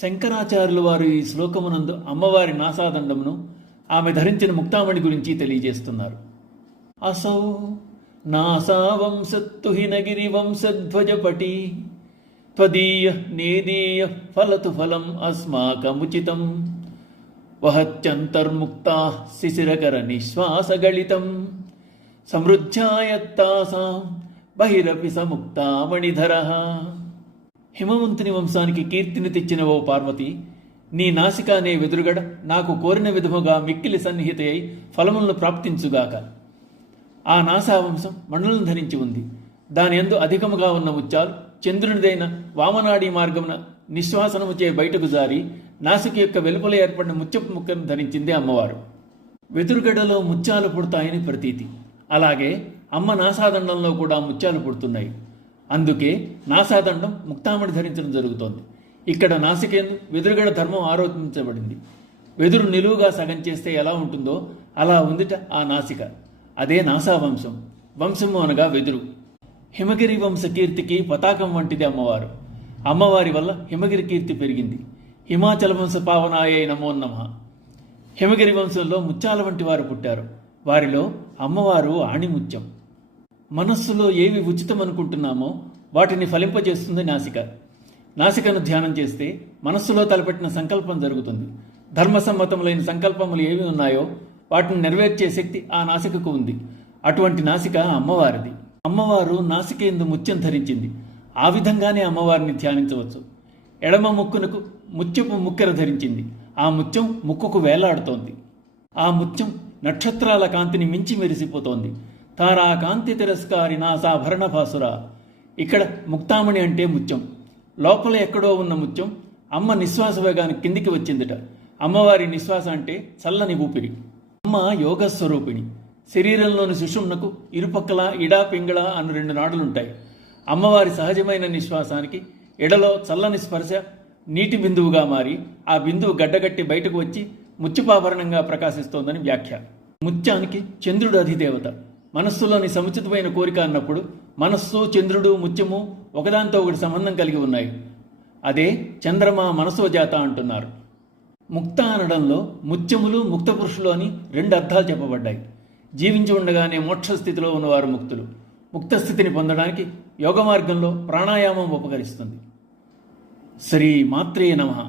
శంకరాచార్యుల వారు ఈ శ్లోకమునందు అమ్మవారి నాసాదండమును ఆమె ధరించిన ముక్తామణి గురించి తెలియజేస్తున్నారు. అసౌ నాసావంసత్తు హినగిరి వంశధ్వజపటి త్వదీయ నేదీయ ఫలతు ఫలం అస్మాకముచితం వహత్యంతర్ముక్తా శిశిరకర నిశ్వాసగళితం సమృద్ధ్యాయత్తాసాం బహిరపి సముక్తామణిధరః. హిమవంతుని వంశానికి కీర్తిని తెచ్చిన ఓ పార్వతి, నీ నాసిక అనే వెదురుగడ నాకు కోరిన విధముగా మిక్కిలి సన్నిహిత అయి ఫలములను ప్రాప్తించుగాక. ఆ నాసావంశం మండలను ధరించి ఉంది. దాని యందు అధికముగా ఉన్న ముత్యాలు చంద్రునిదైన వామనాడీ మార్గమున నిశ్వాసనముచే బయటకు జారి నాసిక యొక్క వెలుపల ఏర్పడిన ముత్యపు ముక్కను ధరించింది అమ్మవారు. వెదురుగడలో ముత్యాలు పుడతాయని ప్రతీతి. అలాగే అమ్మ నాసాదండంలో కూడా ముత్యాలు పుడుతున్నాయి. అందుకే నాసాదండం ముక్తామణి ధరించడం జరుగుతోంది. ఇక్కడ నాసికేందు వెదురుగడ ధర్మం ఆరోపించబడింది. వెదురు నిలువుగా సగం చేస్తే ఎలా ఉంటుందో అలా ఉందిట ఆ నాసిక. అదే నాసావంశం. వంశము అనగా వెదురు. హిమగిరి వంశ కీర్తికి పతాకం వంటిది అమ్మవారు. అమ్మవారి వల్ల హిమగిరి కీర్తి పెరిగింది. హిమాచల వంశ పావనాయ నమో నమః. హిమగిరి వంశంలో ముత్యాల వంటి వారు పుట్టారు. వారిలో అమ్మవారు ఆణిముత్యం. మనస్సులో ఏవి ఉచితం అనుకుంటున్నామో వాటిని ఫలింపజేస్తుంది నాసిక. నాసికను ధ్యానం చేస్తే మనస్సులో తలపెట్టిన సంకల్పం జరుగుతుంది. ధర్మసమ్మతములైన సంకల్పములు ఏవి ఉన్నాయో వాటిని నెరవేర్చే శక్తి ఆ నాసికకు ఉంది. అటువంటి నాసిక అమ్మవారిది. అమ్మవారు నాసికేందు ముత్యం ధరించింది. ఆ విధంగానే అమ్మవారిని ధ్యానించవచ్చు. ఎడమ ముక్కునకు ముత్యపు ముక్కెర ధరించింది. ఆ ముత్యం ముక్కుకు వేలాడుతోంది. ఆ ముత్యం నక్షత్రాల కాంతిని మించి మెరిసిపోతోంది. తారా కాంతి తిరస్కారి నాసాభరణ భాసురా. ఇక్కడ ముక్తామణి అంటే ముత్యం. లోపల ఎక్కడో ఉన్న ముత్యం అమ్మ నిశ్వాస వేగానికి కిందికి వచ్చిందిట. అమ్మవారి నిశ్వాస అంటే చల్లని ఊపిరి. అమ్మ యోగస్వరూపిణి. శరీరంలోని సుషుమ్నకు ఇరుపక్కల ఇడా పింగళ అను 2 నాడులుంటాయి. అమ్మవారి సహజమైన నిశ్వాసానికి ఎడలో చల్లని స్పర్శ నీటి బిందువుగా మారి ఆ బిందువు గడ్డగట్టి బయటకు వచ్చి ముత్యపాభరణంగా ప్రకాశిస్తోందని వ్యాఖ్య. ముత్యానికి చంద్రుడు అధిదేవత. మనస్సులోని సముచితమైన కోరిక అన్నప్పుడు మనస్సు, చంద్రుడు, ముత్యము ఒకదాంతో ఒకటి సంబంధం కలిగి ఉన్నాయి. అదే చంద్రమా మనసోజాత అంటున్నారు. ముక్త అనడంలో ముత్యములు, ముక్త పురుషులు అని 2 అర్థాలు చెప్పబడ్డాయి. జీవించి ఉండగానే మోక్ష స్థితిలో ఉన్నవారు ముక్తులు. ముక్త స్థితిని పొందడానికి యోగ మార్గంలో ప్రాణాయామం ఉపకరిస్తుంది. శ్రీ మాత్రే నమః.